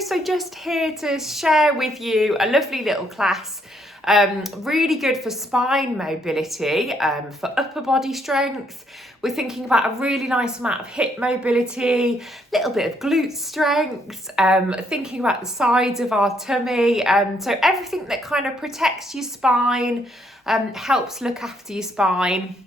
So just here to share with you a lovely little class, really good for spine mobility, for upper body strength. We're thinking about a really nice amount of hip mobility, a little bit of glute strength, thinking about the sides of our tummy. So everything that kind of protects your spine, helps look after your spine.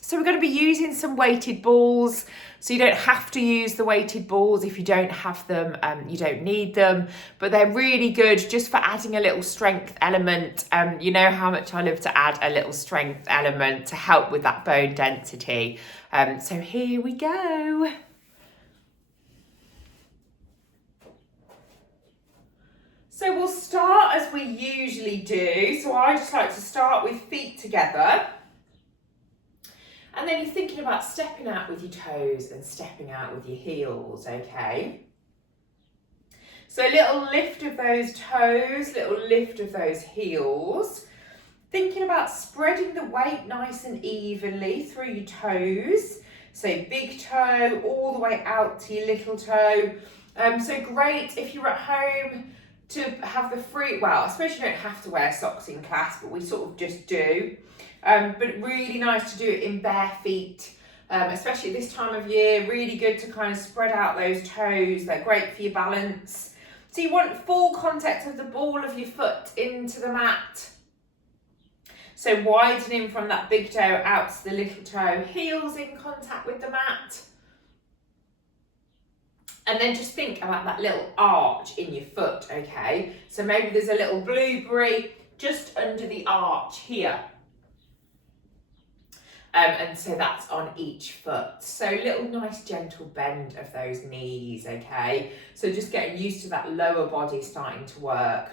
So we're going to be using some weighted balls. So you don't have to use the weighted balls if you don't have them, you don't need them, but they're really good just for adding a little strength element. You know how much I love to add a little strength element to help with that bone density. So here we go. So we'll start as we usually do. So I just like to start with feet together. And then you're thinking about stepping out with your toes and stepping out with your heels, okay? So a little lift of those toes, little lift of those heels. Thinking about spreading the weight nice and evenly through your toes. So big toe all the way out to your little toe. So great if you're at home to have the free, well, I suppose you don't have to wear socks in class, but we sort of just do. But really nice to do it in bare feet, especially this time of year. Really good to kind of spread out those toes. They're great for your balance. So you want full contact of the ball of your foot into the mat. So widening from that big toe out to the little toe, heels in contact with the mat. And then just think about that little arch in your foot, okay? So maybe there's a little blueberry just under the arch here. And so that's on each foot. So little nice gentle bend of those knees, okay? So just getting used to that lower body starting to work.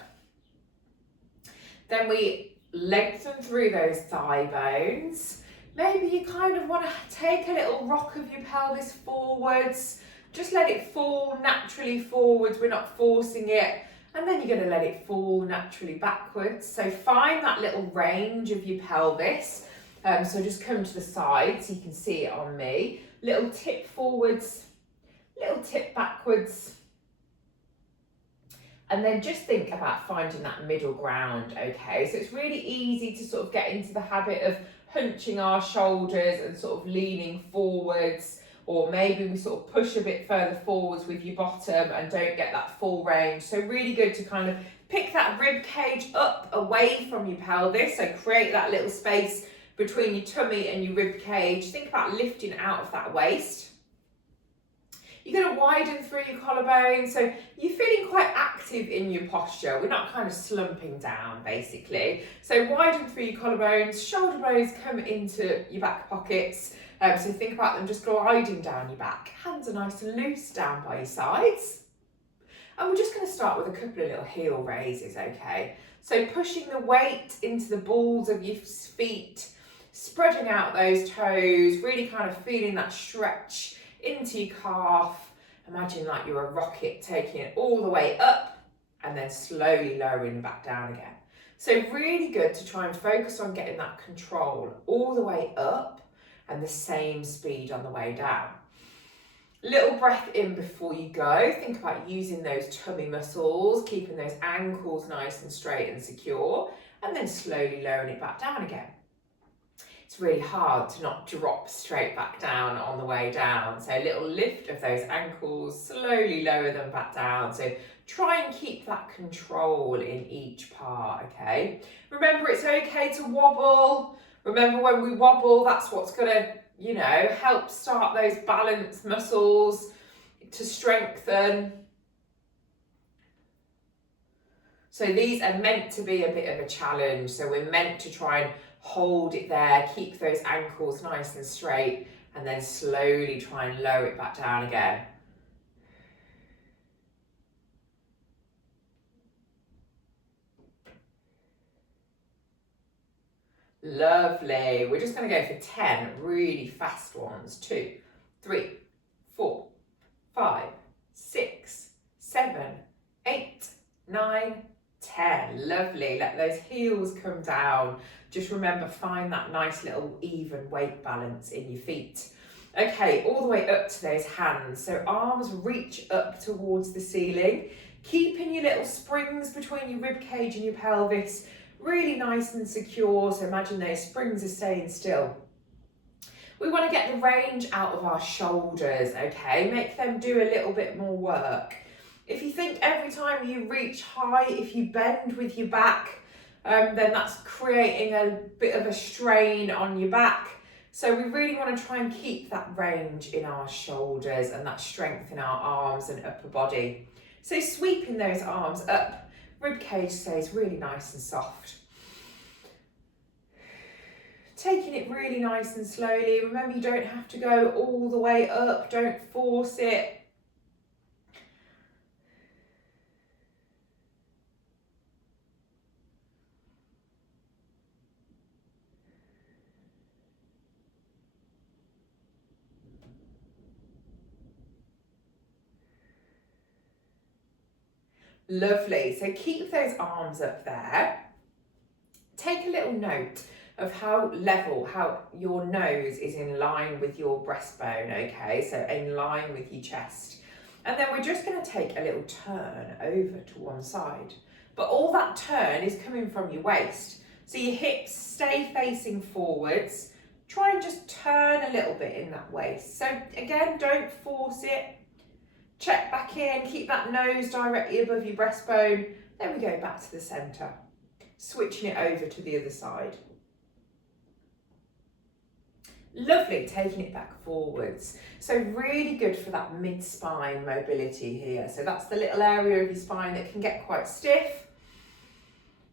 Then we lengthen through those thigh bones. Maybe you kind of want to take a little rock of your pelvis forwards. Just let it fall naturally forwards. We're not forcing it. And then you're going to let it fall naturally backwards. So find that little range of your pelvis. So just come to the side so you can see it on me. Little tip forwards, little tip backwards. And then just think about finding that middle ground, okay? So it's really easy to sort of get into the habit of hunching our shoulders and sort of leaning forwards, or maybe we sort of push a bit further forwards with your bottom and don't get that full range. So really good to kind of pick that rib cage up away from your pelvis. So create that little space between your tummy and your rib cage. Think about lifting out of that waist. You're going to widen through your collarbone, so you're feeling quite active in your posture. We're not kind of slumping down, basically. So widen through your collarbones, shoulder blades come into your back pockets. So think about them just gliding down your back. Hands are nice and loose down by your sides. And we're just going to start with a couple of little heel raises, okay? So pushing the weight into the balls of your feet, spreading out those toes, really kind of feeling that stretch into your calf. Imagine like you're a rocket taking it all the way up and then slowly lowering back down again. So really good to try and focus on getting that control all the way up and the same speed on the way down. Little breath in before you go. Think about using those tummy muscles, keeping those ankles nice and straight and secure, and then slowly lowering it back down again. It's really hard to not drop straight back down on the way down. So a little lift of those ankles, slowly lower them back down. So try and keep that control in each part, okay? Remember, it's okay to wobble. Remember, when we wobble, that's what's gonna, you know, help start those balance muscles to strengthen. So these are meant to be a bit of a challenge. So we're meant to try and hold it there, keep those ankles nice and straight, and then slowly try and lower it back down again. Lovely. We're just going to go for 10 really fast ones. 2, 3, 4, 5, 6, 7, 8, 9, 10. Lovely. Let those heels come down. Just remember, find that nice little even weight balance in your feet. Okay, all the way up to those hands. So arms reach up towards the ceiling, keeping your little springs between your rib cage and your pelvis really nice and secure. So imagine those springs are staying still. We want to get the range out of our shoulders, okay? Make them do a little bit more work. If you think every time you reach high, if you bend with your back, then that's creating a bit of a strain on your back. So we really want to try and keep that range in our shoulders and that strength in our arms and upper body. So sweeping those arms up, rib cage stays really nice and soft. Taking it really nice and slowly. Remember, you don't have to go all the way up, don't force it. Lovely, so keep those arms up there. Take a little note of how your nose is in line with your breastbone, okay? So in line with your chest. And then we're just going to take a little turn over to one side. But all that turn is coming from your waist. So your hips stay facing forwards. Try and just turn a little bit in that waist. So again, don't force it. Check back in, keep that nose directly above your breastbone. Then we go back to the centre. Switching it over to the other side. Lovely, taking it back forwards. So really good for that mid-spine mobility here. So that's the little area of your spine that can get quite stiff,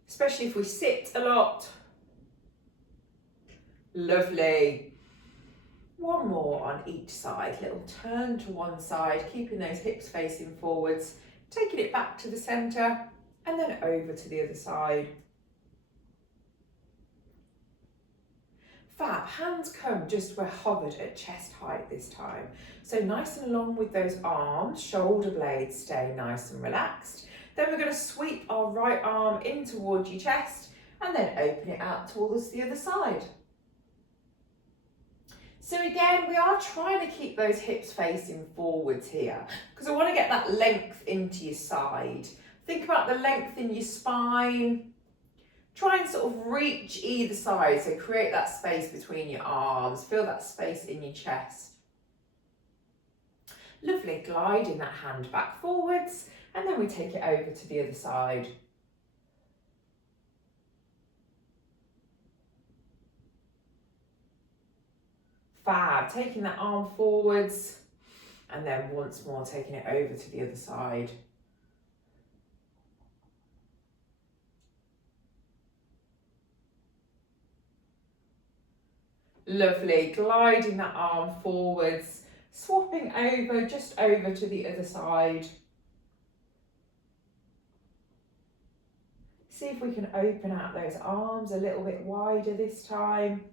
especially if we sit a lot. Lovely. One more on each side, little turn to one side, keeping those hips facing forwards, taking it back to the centre and then over to the other side. Fab, hands come just where hovered at chest height this time. So nice and long with those arms, shoulder blades stay nice and relaxed. Then we're going to sweep our right arm in towards your chest and then open it out towards the other side. So again, we are trying to keep those hips facing forwards here because I want to get that length into your side. Think about the length in your spine. Try and sort of reach either side, so create that space between your arms, feel that space in your chest. Lovely, gliding that hand back forwards, and then we take it over to the other side. Fab, taking that arm forwards, and then once more taking it over to the other side. Lovely, gliding that arm forwards, swapping over, just over to the other side. See if we can open out those arms a little bit wider this time.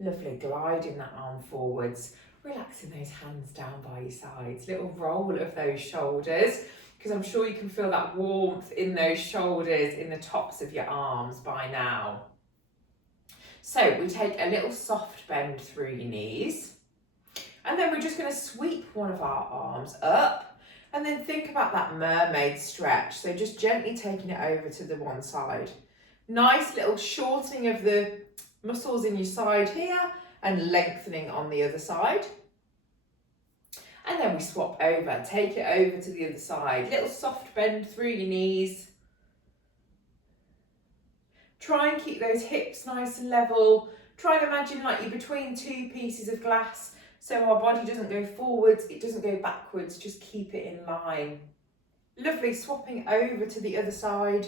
Lovely, gliding that arm forwards, relaxing those hands down by your sides. Little roll of those shoulders, because I'm sure you can feel that warmth in those shoulders, in the tops of your arms by now. So we take a little soft bend through your knees, and then we're just going to sweep one of our arms up, and then think about that mermaid stretch. So just gently taking it over to the one side. Nice little shortening of the muscles in your side here and lengthening on the other side. And then we swap over, take it over to the other side. Little soft bend through your knees. Try and keep those hips nice and level. Try and imagine like you're between two pieces of glass, so our body doesn't go forwards, it doesn't go backwards, just keep it in line. Lovely, swapping over to the other side.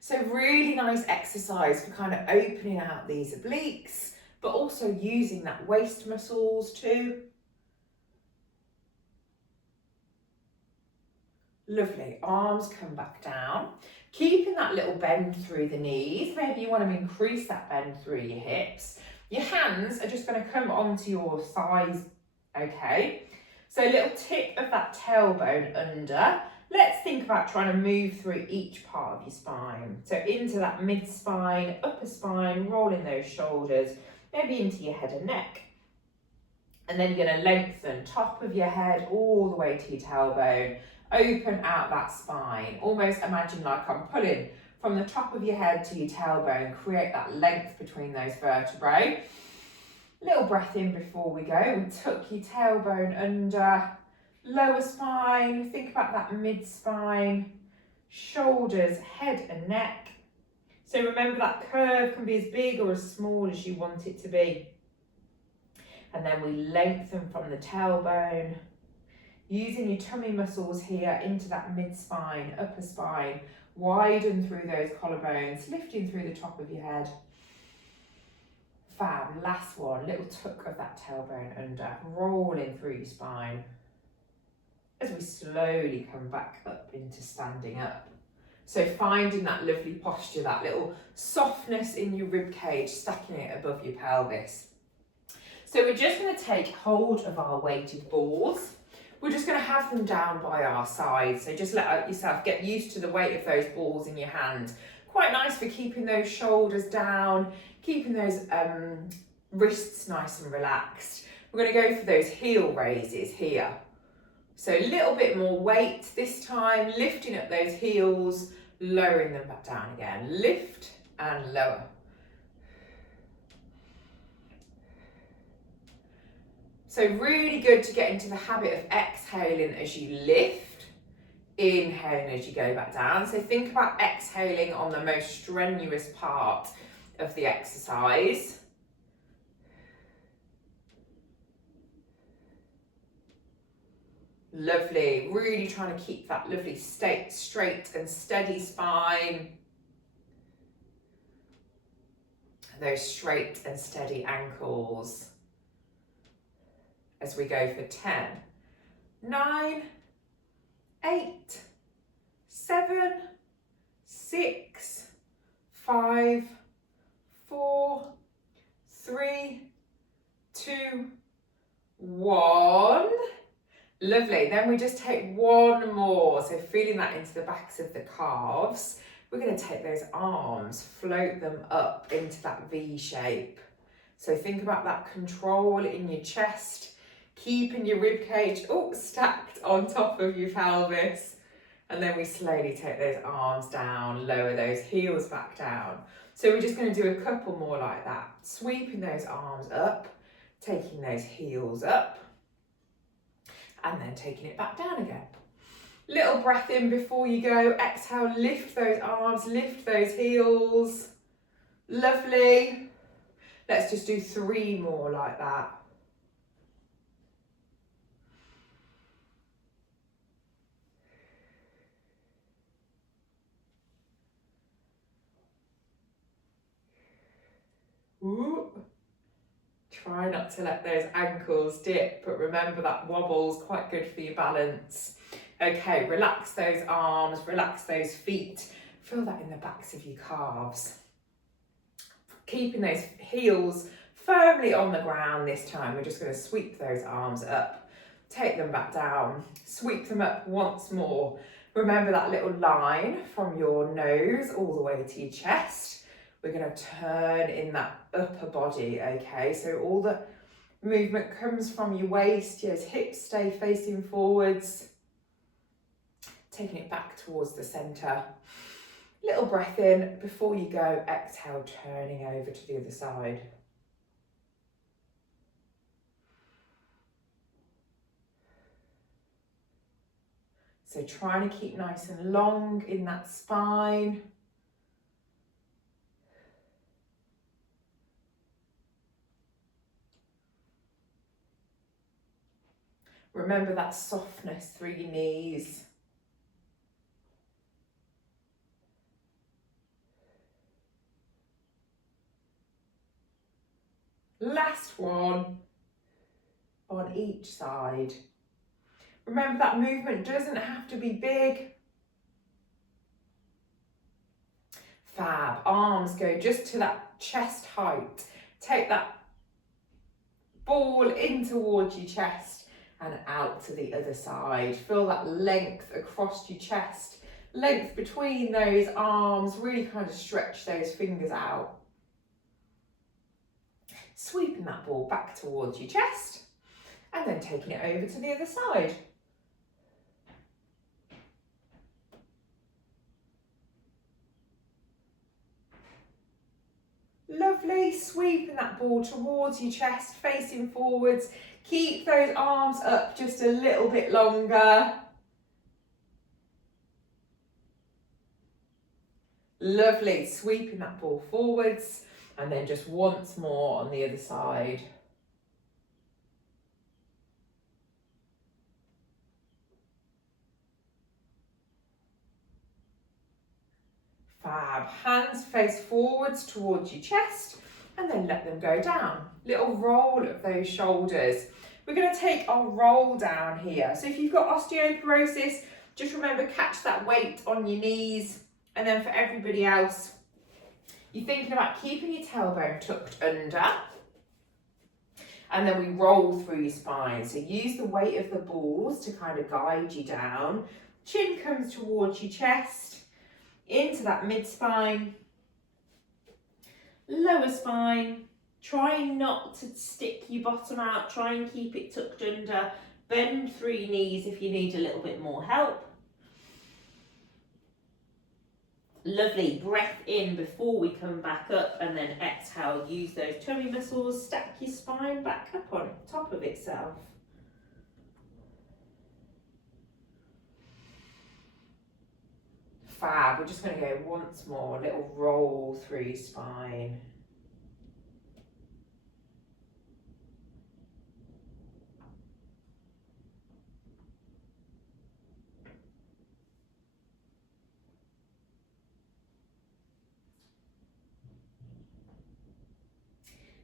So really nice exercise for kind of opening out these obliques, but also using that waist muscles too. Lovely, arms come back down. Keeping that little bend through the knees. Maybe you want to increase that bend through your hips. Your hands are just going to come onto your thighs, okay? So a little tip of that tailbone under. Let's think about trying to move through each part of your spine. So into that mid-spine, upper spine, rolling those shoulders. maybe into your head and neck. And then you're going to lengthen top of your head all the way to your tailbone. Open out that spine. Almost imagine like I'm pulling from the top of your head to your tailbone. Create that length between those vertebrae. Little breath in before we go. We tuck your tailbone under. Lower spine. Think about that mid-spine. Shoulders, head and neck. So remember that curve can be as big or as small as you want it to be. And then we lengthen from the tailbone, using your tummy muscles here into that mid-spine, upper spine, widen through those collarbones, lifting through the top of your head. Fab, last one, little tuck of that tailbone under, rolling through your spine. As we slowly come back up into standing up. So finding that lovely posture, that little softness in your rib cage, stacking it above your pelvis. So we're just going to take hold of our weighted balls. We're just going to have them down by our sides. So just let yourself get used to the weight of those balls in your hand. Quite nice for keeping those shoulders down, keeping those wrists nice and relaxed. We're going to go for those heel raises here. So a little bit more weight this time, lifting up those heels, lowering them back down again. Lift and lower. So really good to get into the habit of exhaling as you lift, inhaling as you go back down. So think about exhaling on the most strenuous part of the exercise. Lovely, really trying to keep that lovely straight and steady spine. Those straight and steady ankles. As we go for 10, 9, 8, 7, 6, 5, 4, 3, 2, 1. Lovely, then we just take one more. So feeling that into the backs of the calves. We're going to take those arms, float them up into that V shape. So think about that control in your chest. Keeping your rib cage stacked on top of your pelvis. And then we slowly take those arms down, lower those heels back down. So we're just going to do a couple more like that. Sweeping those arms up, taking those heels up, and then taking it back down again. Little breath in before you go. Exhale, lift those arms, lift those heels. Lovely. Let's just do 3 more like that. Ooh. Try not to let those ankles dip, but remember that wobble's quite good for your balance. Okay, relax those arms, relax those feet. Feel that in the backs of your calves. Keeping those heels firmly on the ground this time. We're just going to sweep those arms up, take them back down, sweep them up once more. Remember that little line from your nose all the way to your chest. We're going to turn in that upper body, okay? So all the movement comes from your waist, your hips stay facing forwards. Taking it back towards the centre. Little breath in before you go, exhale, turning over to the other side. So trying to keep nice and long in that spine. Remember that softness through your knees. Last one on each side. Remember that movement doesn't have to be big. Fab. Arms go just to that chest height. Take that ball in towards your chest and out to the other side. Feel that length across your chest, length between those arms, really kind of stretch those fingers out. Sweeping that ball back towards your chest and then taking it over to the other side. Lovely, sweeping that ball towards your chest, facing forwards. Keep those arms up just a little bit longer. Lovely, sweeping that ball forwards and then just once more on the other side. Fab, hands face forwards towards your chest and then let them go down. Little roll of those shoulders. We're going to take our roll down here. So if you've got osteoporosis, just remember, catch that weight on your knees. And then for everybody else, you're thinking about keeping your tailbone tucked under. And then we roll through your spine. So use the weight of the balls to kind of guide you down. Chin comes towards your chest, into that mid-spine, lower spine. Try not to stick your bottom out. Try and keep it tucked under. Bend through your knees if you need a little bit more help. Lovely, breath in before we come back up and then exhale. Use those tummy muscles, stack your spine back up on top of itself. Fab, we're just going to go once more, a little roll through your spine.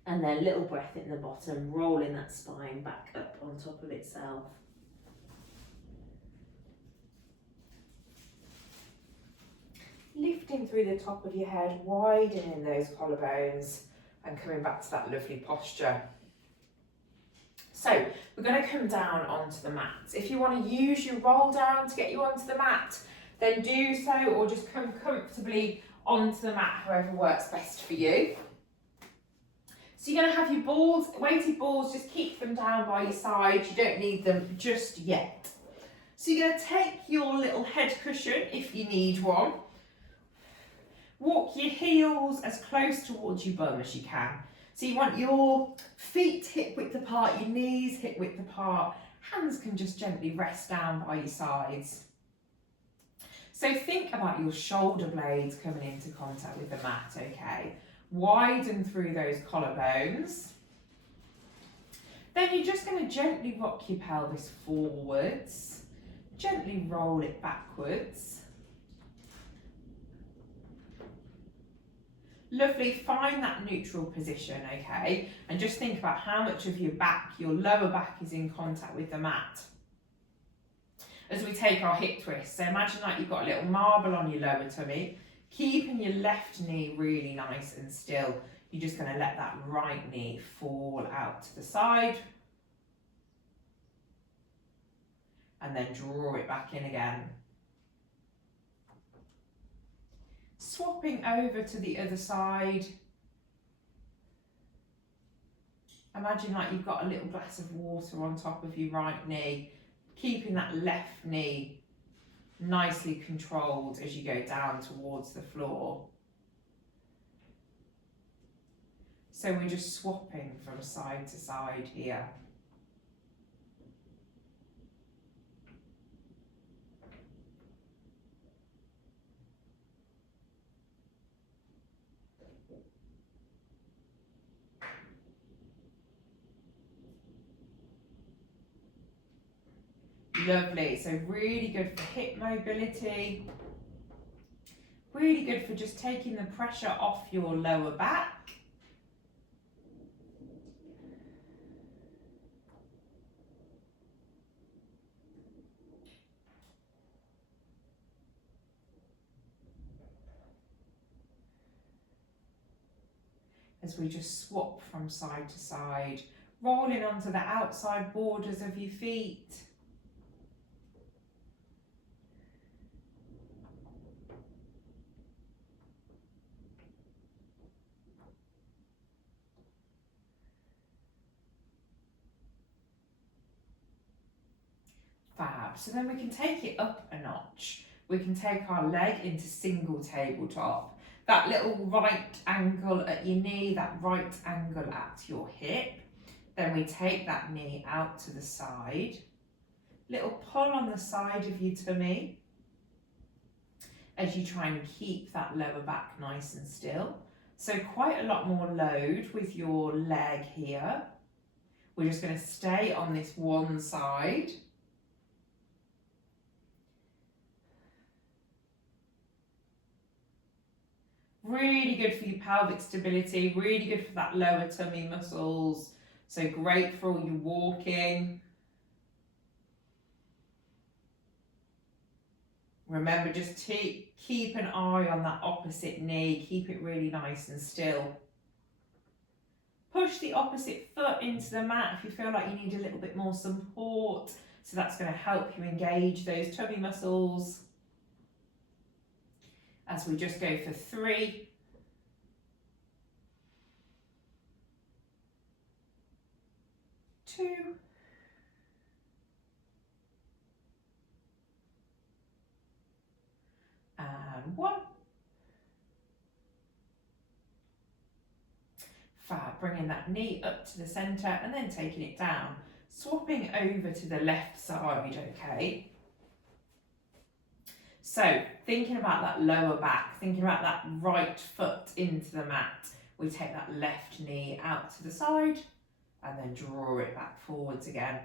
And then little breath in the bottom, rolling that spine back up on top of itself. Lifting through the top of your head, widening those collarbones and coming back to that lovely posture. So we're going to come down onto the mat. If you want to use your roll down to get you onto the mat, then do so, or just come comfortably onto the mat, however works best for you. So you're going to have your balls, weighted balls, just keep them down by your side. You don't need them just yet. So you're going to take your little head cushion, if you need one. Walk your heels as close towards your bum as you can. So you want your feet hip width apart, your knees hip width apart. Hands can just gently rest down by your sides. So think about your shoulder blades coming into contact with the mat, okay? Widen through those collarbones. Then you're just going to gently rock your pelvis forwards, gently roll it backwards. Lovely, find that neutral position, okay? And just think about how much of your back, your lower back, is in contact with the mat. As we take our hip twist, so imagine like you've got a little marble on your lower tummy, keeping your left knee really nice and still. You're just going to let that right knee fall out to the side. And then draw it back in again. Swapping over to the other side. Imagine like you've got a little glass of water on top of your right knee, keeping that left knee nicely controlled as you go down towards the floor. So we're just swapping from side to side here. Lovely, so really good for hip mobility, really good for just taking the pressure off your lower back. As we just swap from side to side, rolling onto the outside borders of your feet. Fab. So then we can take it up a notch. We can take our leg into single tabletop. That little right angle at your knee, that right angle at your hip. Then we take that knee out to the side. Little pull on the side of your tummy as you try and keep that lower back nice and still. So quite a lot more load with your leg here. We're just going to stay on this one side. Really good for your pelvic stability, really good for that lower tummy muscles. So great for all your walking. Remember, just keep an eye on that opposite knee. Keep it really nice and still. Push the opposite foot into the mat if you feel like you need a little bit more support. So that's going to help you engage those tummy muscles. As we just go for 3, 2, and 1. Fab, bringing that knee up to the centre and then taking it down. Swapping over to the left side, okay? So, thinking about that lower back, thinking about that right foot into the mat, we take that left knee out to the side and then draw it back forwards again.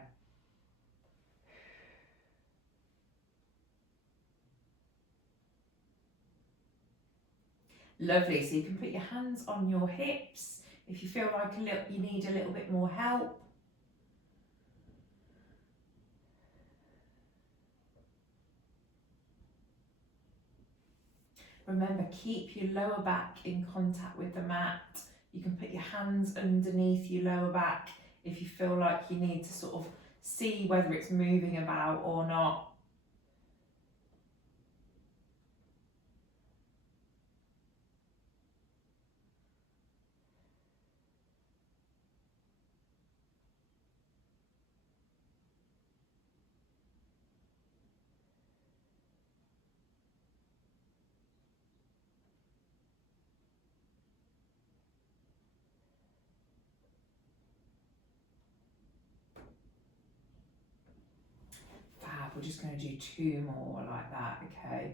Lovely, so you can put your hands on your hips if you feel like you need a little bit more help. Remember, keep your lower back in contact with the mat. You can put your hands underneath your lower back if you feel like you need to sort of see whether it's moving about or not. Fab, we're just going to do 2 more like that, okay?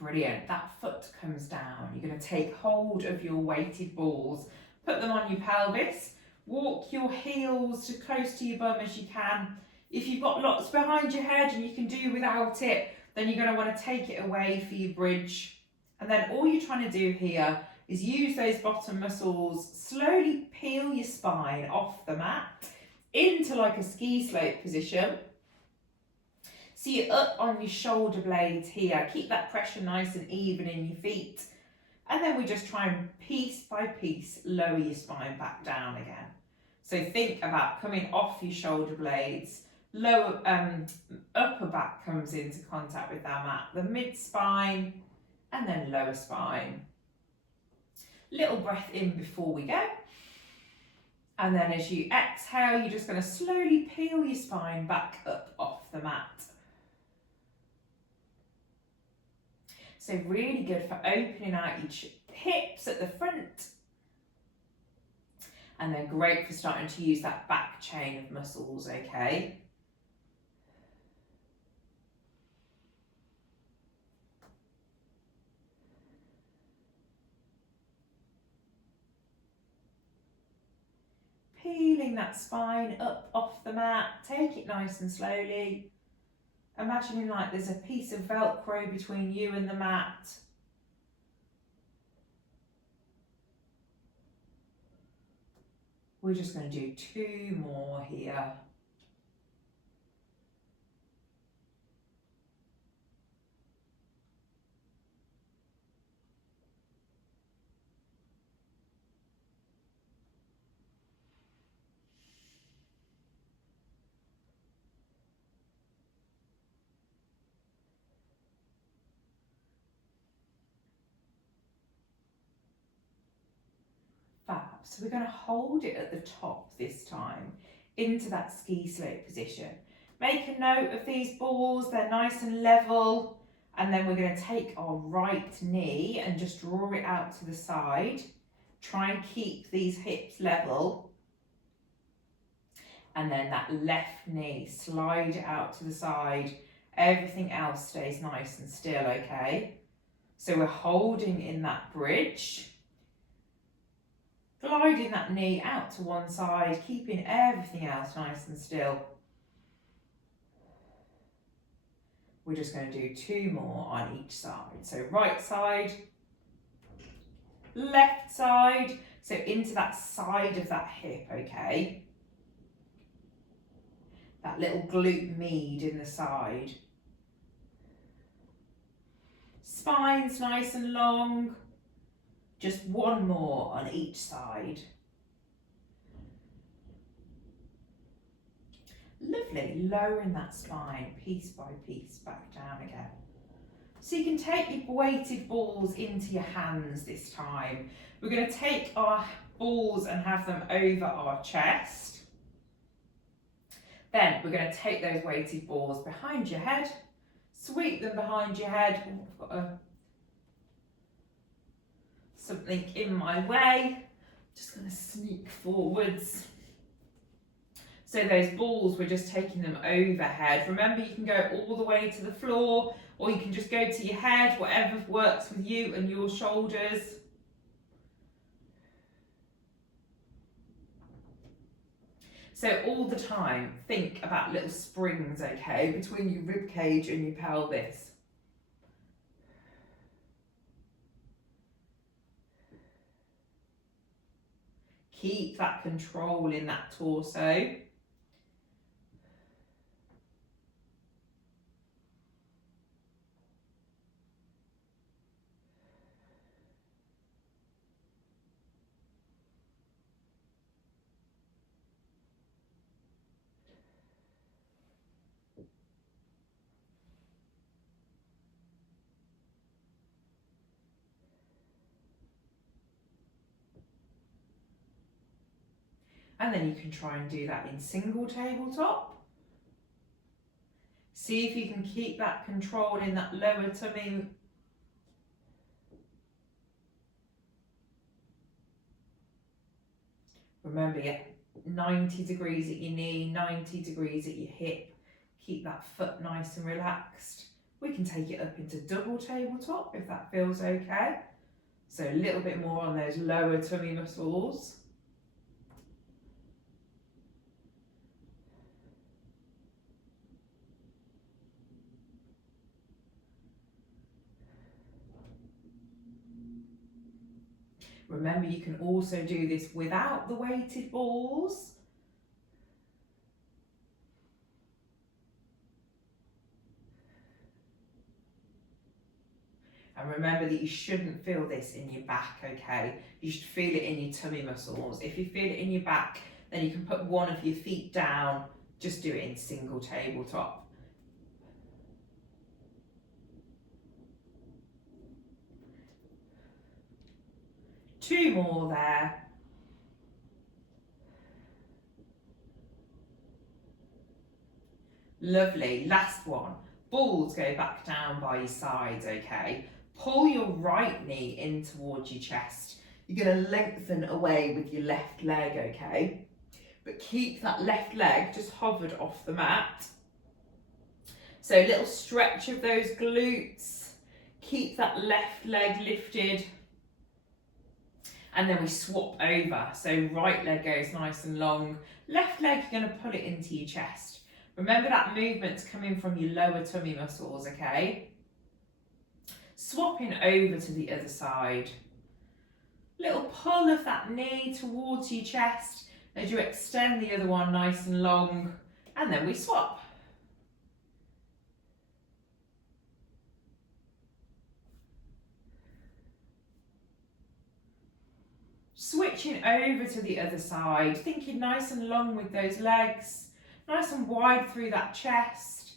Brilliant, that foot comes down. You're going to take hold of your weighted balls, put them on your pelvis, walk your heels as close to your bum as you can. If you've got lots behind your head and you can do without it, then you're going to want to take it away for your bridge. And then all you're trying to do here is use those bottom muscles, slowly peel your spine off the mat into like a ski slope position. So you're up on your shoulder blades here. Keep that pressure nice and even in your feet. And then we just try and piece by piece lower your spine back down again. So think about coming off your shoulder blades. Lower, upper back comes into contact with our mat. The mid spine and then lower spine. Little breath in before we go. And then as you exhale, you're just going to slowly peel your spine back up off the mat. So really good for opening out your hips at the front. And then great for starting to use that back chain of muscles, okay? Peeling that spine up off the mat, take it nice and slowly. Imagining like there's a piece of Velcro between you and the mat. We're just going to do 2 more here. So we're going to hold it at the top this time into that ski slope position. Make a note of these balls, they're nice and level. And then we're going to take our right knee and just draw it out to the side. Try and keep these hips level. And then that left knee, slide it out to the side. Everything else stays nice and still, okay? So we're holding in that bridge. Gliding that knee out to one side, keeping everything else nice and still. We're just going to do 2 more on each side. So right side, left side, so into that side of that hip, okay? That little glute med in the side. Spine's nice and long. Just 1 more on each side. Lovely, lowering that spine piece by piece back down again. So you can take your weighted balls into your hands this time. We're going to take our balls and have them over our chest. Then we're going to take those weighted balls behind your head, sweep them behind your head. Oh, I've got something in my way. Just going to sneak forwards. So those balls, we're just taking them overhead. Remember, you can go all the way to the floor, or you can just go to your head, whatever works with you and your shoulders. So all the time, think about little springs, okay, between your rib cage and your pelvis. Keep that control in that torso. And then you can try and do that in single tabletop. See if you can keep that control in that lower tummy. Remember, 90 degrees at your knee, 90 degrees at your hip. Keep that foot nice and relaxed. We can take it up into double tabletop if that feels okay. So a little bit more on those lower tummy muscles. Remember, you can also do this without the weighted balls. And remember that you shouldn't feel this in your back, okay? You should feel it in your tummy muscles. If you feel it in your back, then you can put one of your feet down. Just do it in single tabletop. Two more there. Lovely, last one. Balls go back down by your sides, okay? Pull your right knee in towards your chest. You're going to lengthen away with your left leg, okay? But keep that left leg just hovered off the mat. So a little stretch of those glutes. Keep that left leg lifted. And then we swap over. So right leg goes nice and long. Left leg, you're going to pull it into your chest. Remember that movement's coming from your lower tummy muscles, okay? Swapping over to the other side. Little pull of that knee towards your chest as you extend the other one nice and long. And then we swap. Switching over to the other side, thinking nice and long with those legs, nice and wide through that chest.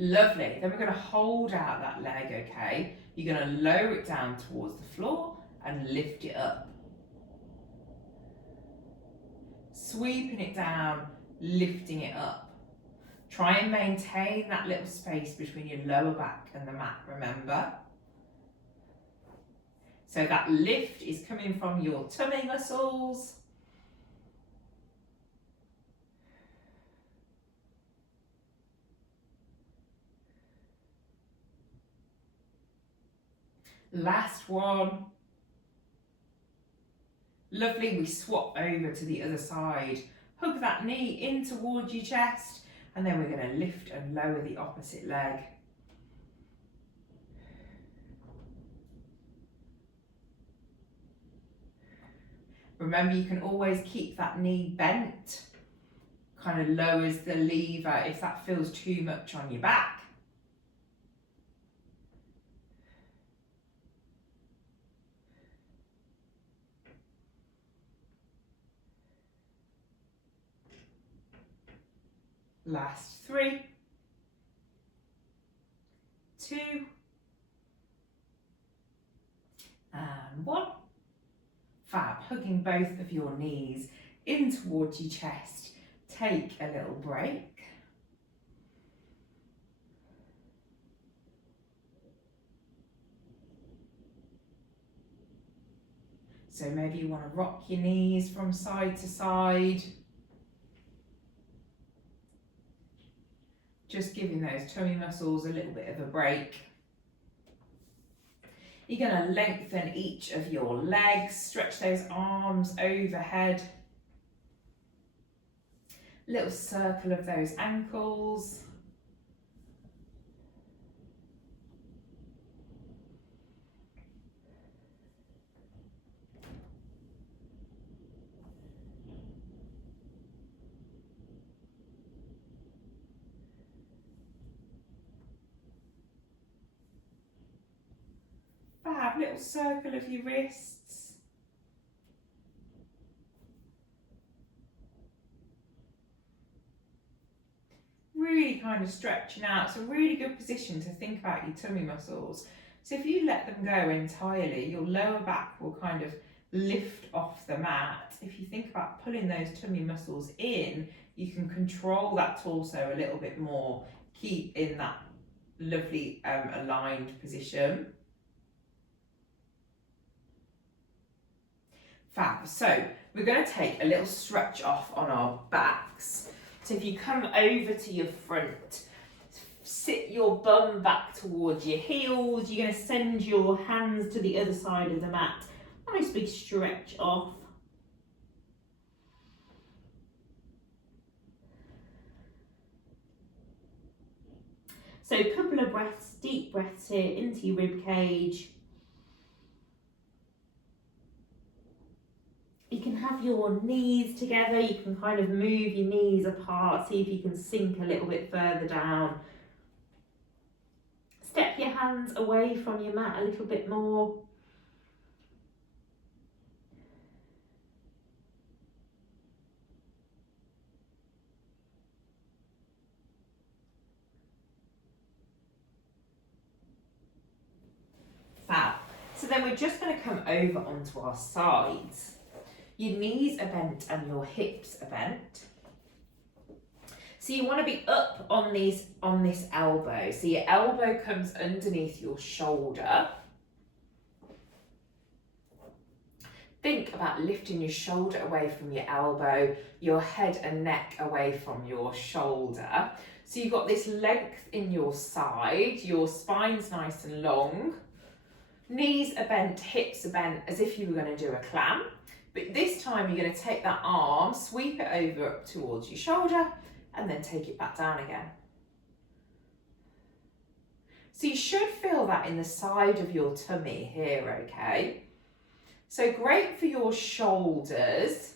Lovely. Then we're going to hold out that leg, okay? You're going to lower it down towards the floor and lift it up. Sweeping it down, lifting it up. Try and maintain that little space between your lower back and the mat, remember? So that lift is coming from your tummy muscles. Last one. Lovely, we swap over to the other side. Hug that knee in towards your chest, and then we're going to lift and lower the opposite leg. Remember, you can always keep that knee bent, kind of lowers the lever if that feels too much on your back. Last 3, 2, and 1. Fab, hugging both of your knees in towards your chest. Take a little break. So maybe you want to rock your knees from side to side. Just giving those tummy muscles a little bit of a break. You're going to lengthen each of your legs, stretch those arms overhead. Little circle of those ankles. Fab, little circle of your wrists. Really kind of stretching out. It's a really good position to think about your tummy muscles. So if you let them go entirely, your lower back will kind of lift off the mat. If you think about pulling those tummy muscles in, you can control that torso a little bit more. Keep in that lovely aligned position. Fab. So we're going to take a little stretch off on our backs. So if you come over to your front, sit your bum back towards your heels. You're going to send your hands to the other side of the mat. Nice big stretch off. So a couple of breaths, deep breaths here into your rib cage. You can have your knees together, you can kind of move your knees apart, see if you can sink a little bit further down. Step your hands away from your mat a little bit more. Fab. So then we're just going to come over onto our sides. Your knees are bent and your hips are bent. So you want to be up on this elbow. So your elbow comes underneath your shoulder. Think about lifting your shoulder away from your elbow, your head and neck away from your shoulder. So you've got this length in your side, your spine's nice and long. Knees are bent, hips are bent, as if you were going to do a clam. But this time you're going to take that arm, sweep it over up towards your shoulder, and then take it back down again. So you should feel that in the side of your tummy here, okay? So great for your shoulders,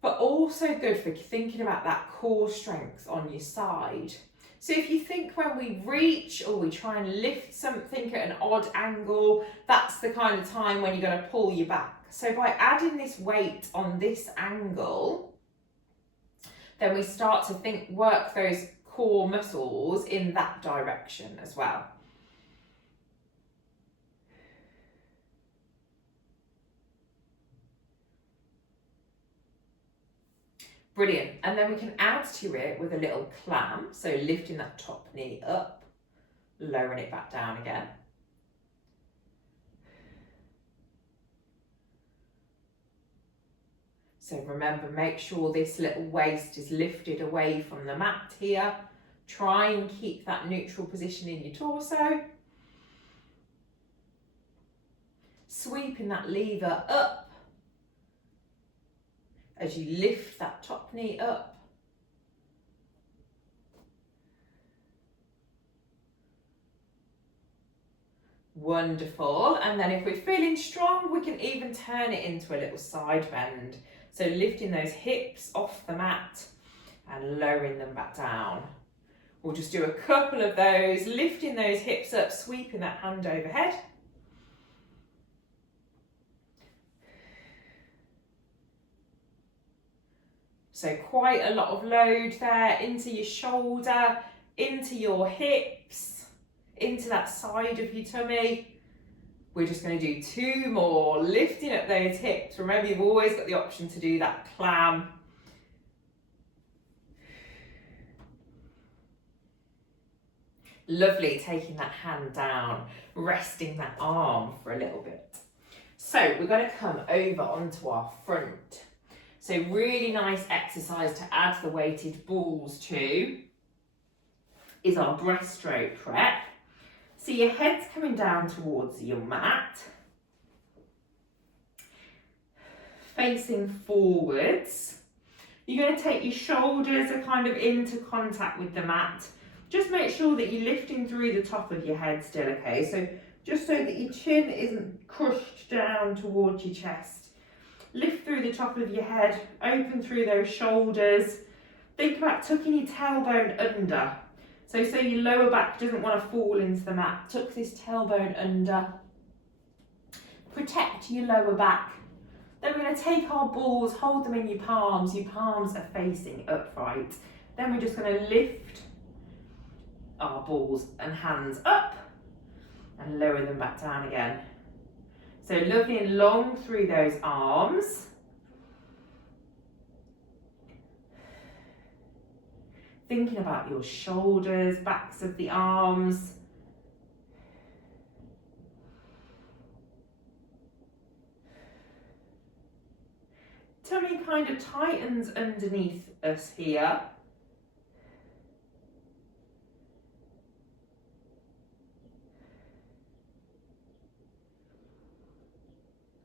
but also good for thinking about that core strength on your side. So if you think when we reach or we try and lift something at an odd angle, that's the kind of time when you're going to pull you back. So by adding this weight on this angle, then we start to work those core core muscles in that direction as well. Brilliant. And then we can add to it with a little clam. So lifting that top knee up, lowering it back down again. So remember, make sure this little waist is lifted away from the mat here. Try and keep that neutral position in your torso. Sweeping that lever up as you lift that top knee up. Wonderful. And then if we're feeling strong, we can even turn it into a little side bend. So lifting those hips off the mat and lowering them back down. We'll just do a couple of those, lifting those hips up, sweeping that hand overhead. So quite a lot of load there into your shoulder, into your hips, into that side of your tummy. We're just going to do 2 more, lifting up those hips. Remember, you've always got the option to do that clam. Lovely, taking that hand down, resting that arm for a little bit. So we're going to come over onto our front. So really nice exercise to add the weighted balls to is our breaststroke prep. So your head's coming down towards your mat, facing forwards. You're going to take your shoulders are kind of into contact with the mat. Just make sure that you're lifting through the top of your head still, okay? So just so that your chin isn't crushed down towards your chest. Lift through the top of your head, open through those shoulders. Think about tucking your tailbone under. So your lower back doesn't want to fall into the mat. Tuck this tailbone under. Protect your lower back. Then we're going to take our balls, hold them in your palms. Your palms are facing upright. Then we're just going to lift our balls and hands up and lower them back down again. So lovely and long through those arms. Thinking about your shoulders, backs of the arms. Tummy kind of tightens underneath us here.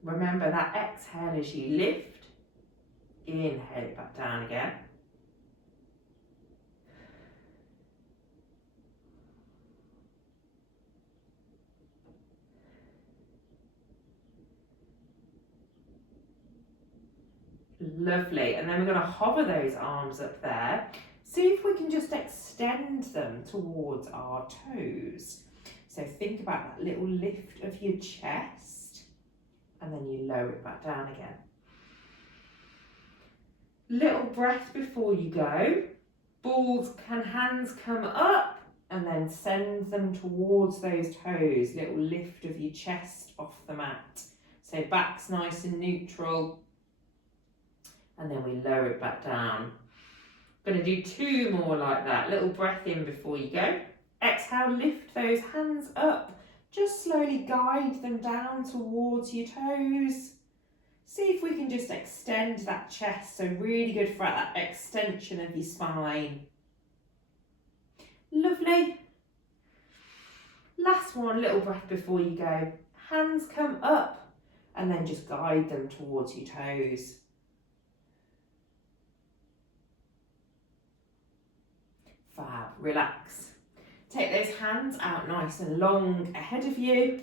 Remember that exhale as you lift, inhale it back down again. Lovely, and then we're going to hover those arms up there. See if we can just extend them towards our toes. So think about that little lift of your chest, and then you lower it back down again. Little breath before you go. Hands come up and then send them towards those toes. Little lift of your chest off the mat. So back's nice and neutral. And then we lower it back down. Going to do 2 more like that. Little breath in before you go. Exhale, lift those hands up. Just slowly guide them down towards your toes. See if we can just extend that chest. So really good for that extension of your spine. Lovely. Last one, little breath before you go. Hands come up and then just guide them towards your toes. Fab, relax. Take those hands out nice and long ahead of you.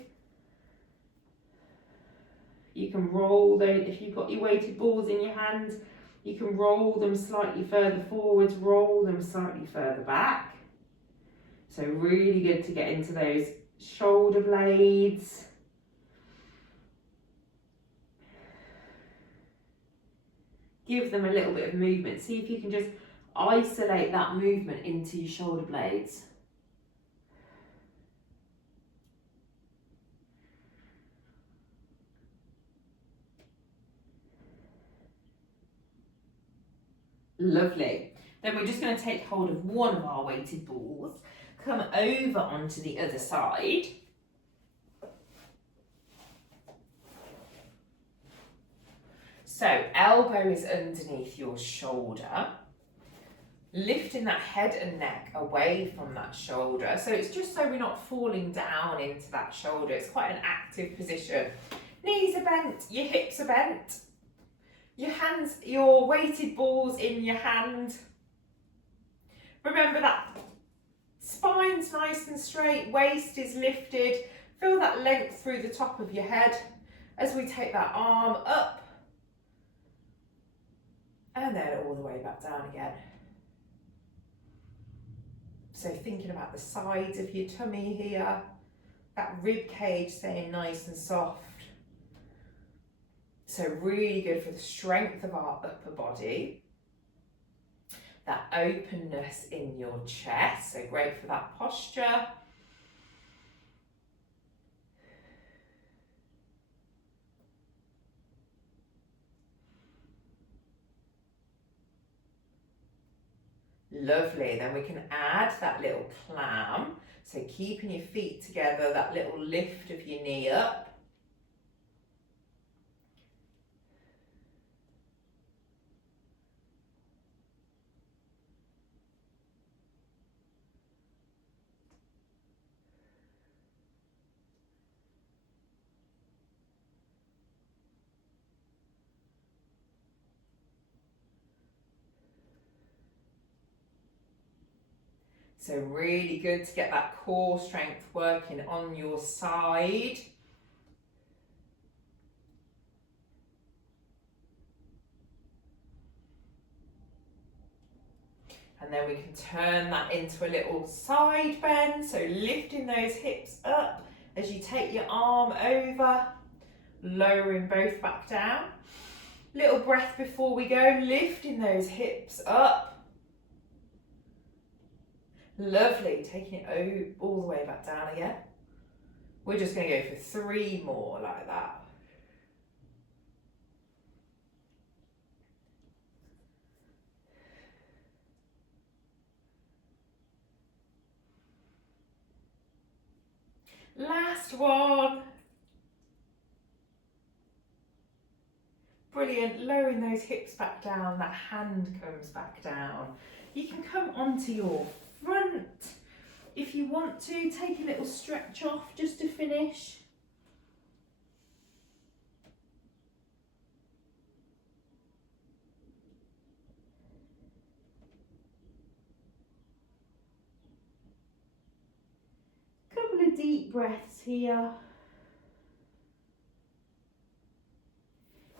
You can roll those, if you've got your weighted balls in your hands, you can roll them slightly further forwards, roll them slightly further back. So really good to get into those shoulder blades. Give them a little bit of movement. See if you can just isolate that movement into your shoulder blades. Lovely. Then we're just going to take hold of one of our weighted balls, come over onto the other side. So elbow is underneath your shoulder, lifting that head and neck away from that shoulder. So it's just so we're not falling down into that shoulder. It's quite an active position. Knees are bent, your hips are bent. Your hands, your weighted balls in your hand. Remember that spine's nice and straight, waist is lifted. Feel that length through the top of your head as we take that arm up and then all the way back down again. So thinking about the sides of your tummy here, that rib cage staying nice and soft. So really good for the strength of our upper body. That openness in your chest, so great for that posture. Lovely, then we can add that little clam. So keeping your feet together, that little lift of your knee up. So really good to get that core strength working on your side. And then we can turn that into a little side bend. So lifting those hips up as you take your arm over, lowering both back down. Little breath before we go, lifting those hips up. Lovely, taking it all the way back down again. We're just going to go for 3 more like that. Last one. Brilliant, lowering those hips back down, that hand comes back down. You can come onto your front if you want to, take a little stretch off just to finish. Couple of deep breaths here.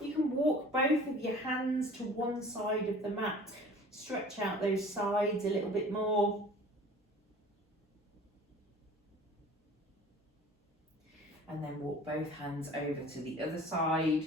You can walk both of your hands to one side of the mat. Stretch out those sides a little bit more. And then walk both hands over to the other side.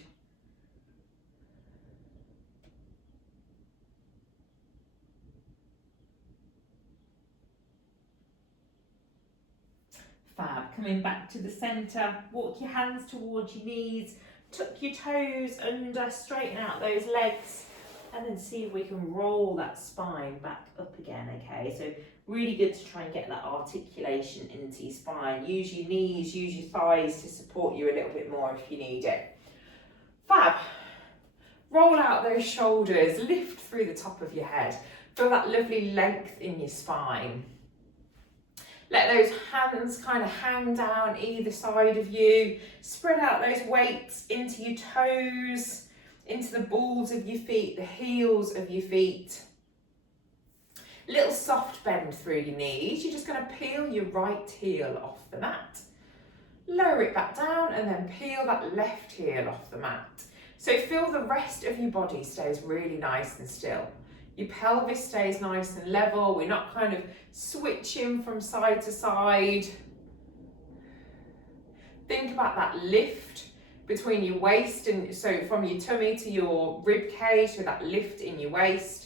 Fab. Coming back to the centre, walk your hands towards your knees, tuck your toes under, straighten out those legs, and then see if we can roll that spine back up again, okay? So really good to try and get that articulation into your spine. Use your knees, use your thighs to support you a little bit more if you need it. Fab. Roll out those shoulders, lift through the top of your head. Feel that lovely length in your spine. Let those hands kind of hang down either side of you. Spread out those weights into your toes, into the balls of your feet, the heels of your feet. Little soft bend through your knees. You're just going to peel your right heel off the mat. Lower it back down and then peel that left heel off the mat. So feel the rest of your body stays really nice and still. Your pelvis stays nice and level. We're not kind of switching from side to side. Think about that lift between your waist and so from your tummy to your rib cage, so that lift in your waist.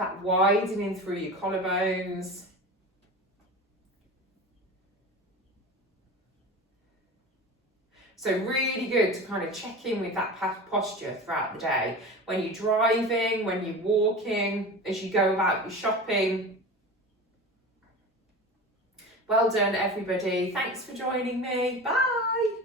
that widening through your collarbones. So really good to kind of check in with that posture throughout the day. When you're driving, when you're walking, as you go about your shopping. Well done, everybody. Thanks for joining me. Bye.